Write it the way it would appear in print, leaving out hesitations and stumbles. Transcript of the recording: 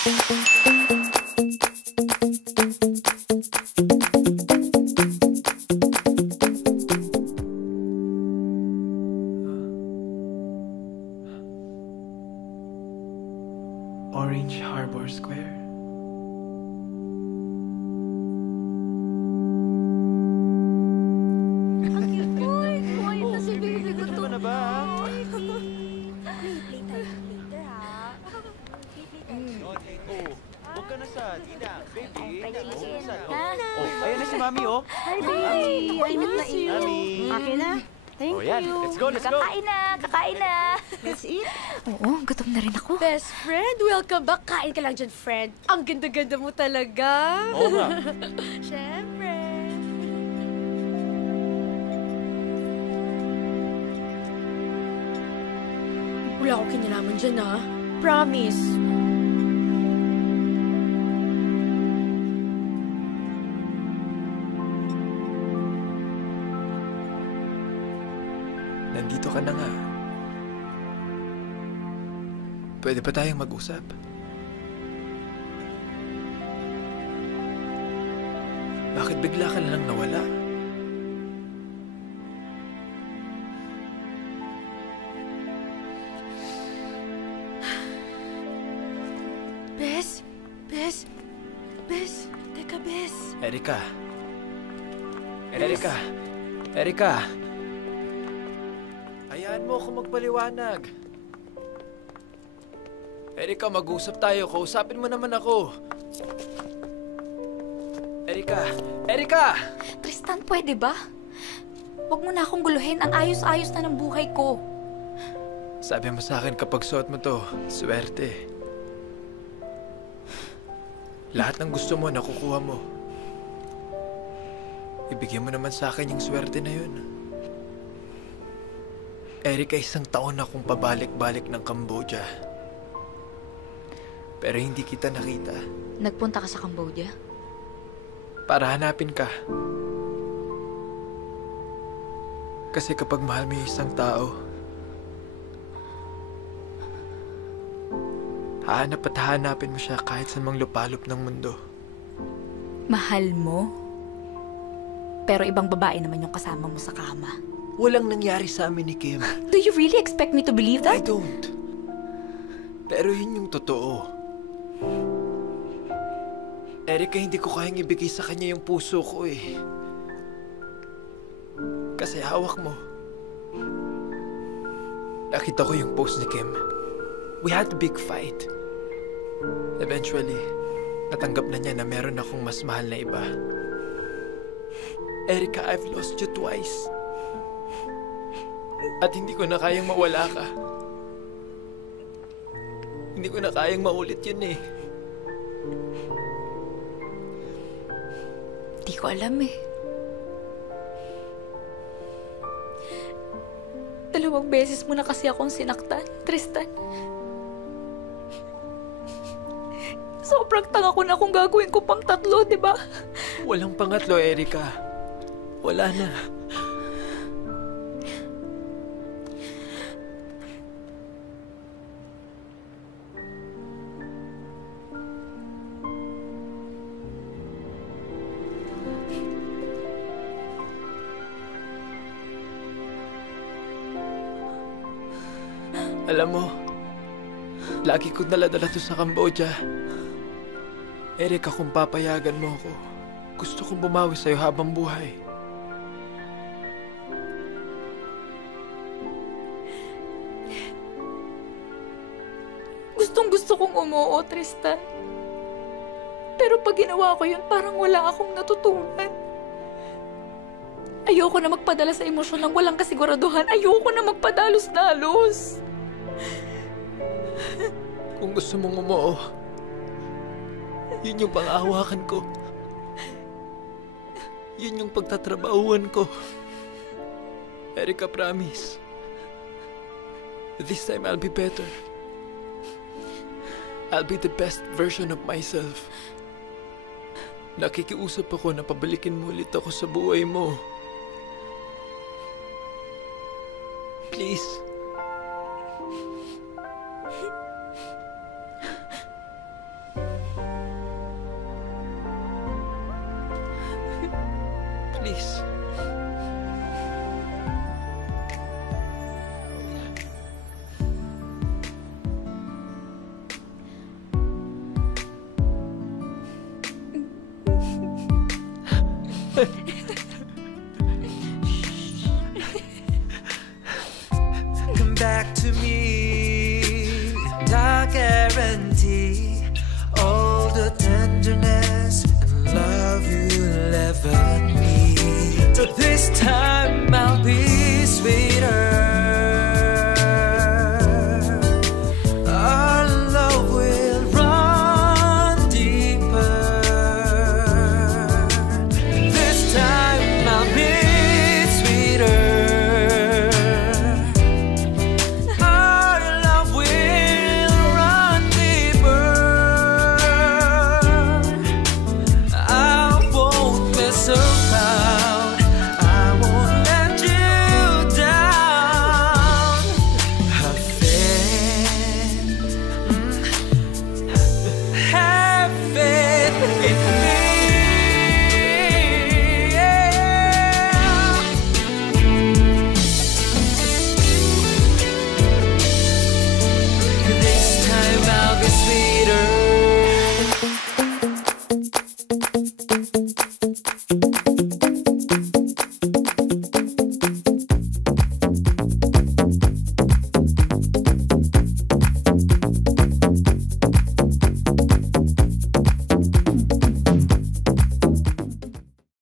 Orange Harbor Square. Ayan na si Mami, oh. Hi, baby. I miss you. Mami. Okay na. Thank Yan. you. Let's go, let's go. Kakain na. Let's eat. Oo, gutom na rin ako. Best friend, welcome back. Kain ka lang dyan, friend. Ang ganda-ganda mo talaga. Oo nga. Siyempre. Wala akong kinalaman dyan, ha? Promise. Nandito ka na nga. Pwede ba tayong mag-usap? Bakit bigla ka na lang nawala? Bes? Teka, Bes. Erika. Erika! Hayaan mo ako magpaliwanag. Erika, mag-usap tayo. Kausapin mo naman ako. Erika! Tristan, pwede ba? Huwag mo na akong guluhin. Ang ayos-ayos na ng buhay ko. Sabi mo sa akin kapag suot mo to, swerte. Lahat ng gusto mo, nakukuha mo. Ibigyan mo naman sa akin yung swerte na yun. Erika, 1 taon akong pabalik-balik ng Cambodia. Pero hindi kita nakita. Nagpunta ka sa Cambodia? Para hanapin ka. Kasi kapag mahal mo yung isang tao, hahanap at hahanapin mo siya kahit saan mang lupalop ng mundo. Mahal mo? Pero ibang babae naman yung kasama mo sa kama. Walang nangyari sa amin ni Kim. Do you really expect me to believe I that? don't. Pero yun yung totoo. Erika, hindi ko kayang ibigay sa kanya yung puso ko eh. Kasi hawak mo. Nakita ko yung post ni Kim. We had a big fight. Eventually, natanggap na niya na meron akong mas mahal na iba. Erika, I've lost you twice. At hindi ko na kayang mawala ka. Hindi ko na kayang maulit yun eh. Di ko alam eh. 2 beses mo na kasi akong sinaktan, Tristan. Sobrang tanga ko na kung gagawin ko pang 3, di ba? Walang pangatlo, Erika. Wala na. Alam mo, lagi ko dala-dala to sa Cambodia. Erika, kung papayagan mo ako, gusto kong bumawi sa'yo habang buhay. Gustong-gusto kong umuo, Tristan. Pero pag ginawa ko yun, parang wala akong natutunan. Ayoko na magpadala sa emosyon ng walang kasiguraduhan. Ayoko na magpadalos-dalos. Kung gusto mong umuo, yun yung pang-aawakan ko. Yun yung pagtatrabahuan ko. Erika, promise. This time I'll be better. I'll be the best version of myself. Nakikiusap ako na pabalikin mo ulit ako sa buhay mo. Please. Please. Come back to me, and I guarantee